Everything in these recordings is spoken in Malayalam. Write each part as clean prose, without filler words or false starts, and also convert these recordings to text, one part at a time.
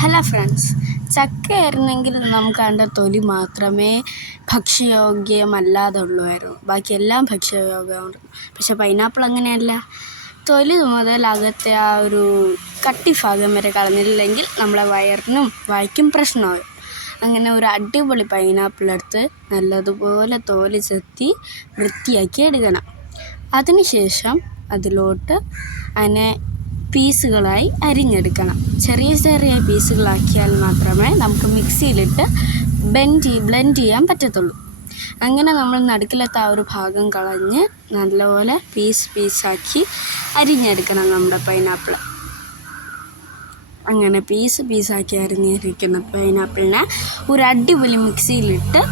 ഹലോ ഫ്രണ്ട്സ്, ചക്കയായിരുന്നെങ്കിൽ നമുക്ക് അതിൻ്റെ തൊലി മാത്രമേ ഭക്ഷ്യയോഗ്യമല്ലാതുള്ളായിരുന്നു. ബാക്കിയെല്ലാം ഭക്ഷ്യയോഗ്യമാണ്. പക്ഷെ പൈനാപ്പിൾ അങ്ങനെയല്ല. തൊലി മുതൽ അകത്തെ ആ ഒരു കട്ടിഭാഗം വരെ കളഞ്ഞില്ലെങ്കിൽ നമ്മളെ വയറിനും വായ്ക്കും പ്രശ്നമാകും. അങ്ങനെ ഒരു അടിപൊളി പൈനാപ്പിൾ എടുത്ത് നല്ലതുപോലെ തോല് ചെത്തി വൃത്തിയാക്കി എടുക്കണം. അതിനുശേഷം അതിലോട്ട് അതിനെ പീസുകളായി അരിഞ്ഞെടുക്കണം. ചെറിയ ചെറിയ പീസുകളാക്കിയാൽ മാത്രമേ നമുക്ക് മിക്സിയിലിട്ട് ബ്ലെൻഡ് ചെയ്യാൻ പറ്റത്തുള്ളൂ. അങ്ങനെ നമ്മൾ നടുക്കിലത്തെ ആ ഒരു ഭാഗം കളഞ്ഞ് നല്ലപോലെ പീസാക്കി അരിഞ്ഞെടുക്കണം നമ്മുടെ പൈനാപ്പിൾ. അങ്ങനെ പീസാക്കി അരിഞ്ഞിരിക്കുന്ന പൈനാപ്പിളിനെ ഒരു അടിപൊളി മിക്സിയിലിട്ട്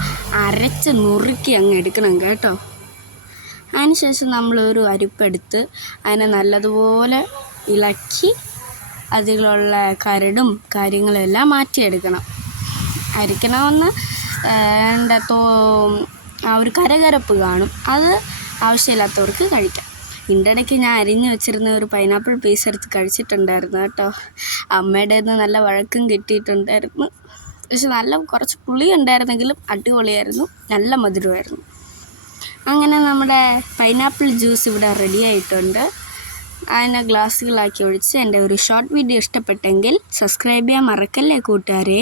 അരച്ച് നുറുക്കി അങ്ങ് എടുക്കണം കേട്ടോ. അതിനുശേഷം നമ്മളൊരു അരിപ്പെടുത്ത് അതിനെ നല്ലതുപോലെ ഇളക്കി അതിലുള്ള കരടും കാര്യങ്ങളെല്ലാം മാറ്റിയെടുക്കണം. അരിക്കണമെന്ന് ആ ഒരു കരകരപ്പ് കാണും, അത് ആവശ്യമില്ലാത്തവർക്ക് കഴിക്കാം. ഇടയ്ക്ക് ഞാൻ അരിഞ്ഞു വെച്ചിരുന്ന ഒരു പൈനാപ്പിൾ പീസ് എടുത്ത് കഴിച്ചിട്ടുണ്ടായിരുന്നു കേട്ടോ. അമ്മയുടെ നിന്ന് നല്ല വഴക്കും കിട്ടിയിട്ടുണ്ടായിരുന്നു. പക്ഷെ കുറച്ച് പുളി ഉണ്ടായിരുന്നെങ്കിലും അടിപൊളിയായിരുന്നു, നല്ല മധുരമായിരുന്നു. അങ്ങനെ നമ്മുടെ പൈനാപ്പിൾ ജ്യൂസ് ഇവിടെ റെഡി ആയിട്ടുണ്ട്. അതിനെ ഗ്ലാസ്സുകളാക്കി ഒഴിച്ച് എൻ്റെ ഒരു ഷോർട്ട് വീഡിയോ ഇഷ്ടപ്പെട്ടെങ്കിൽ സബ്സ്ക്രൈബ് ചെയ്യാൻ മറക്കല്ലേ കൂട്ടുകാരെ.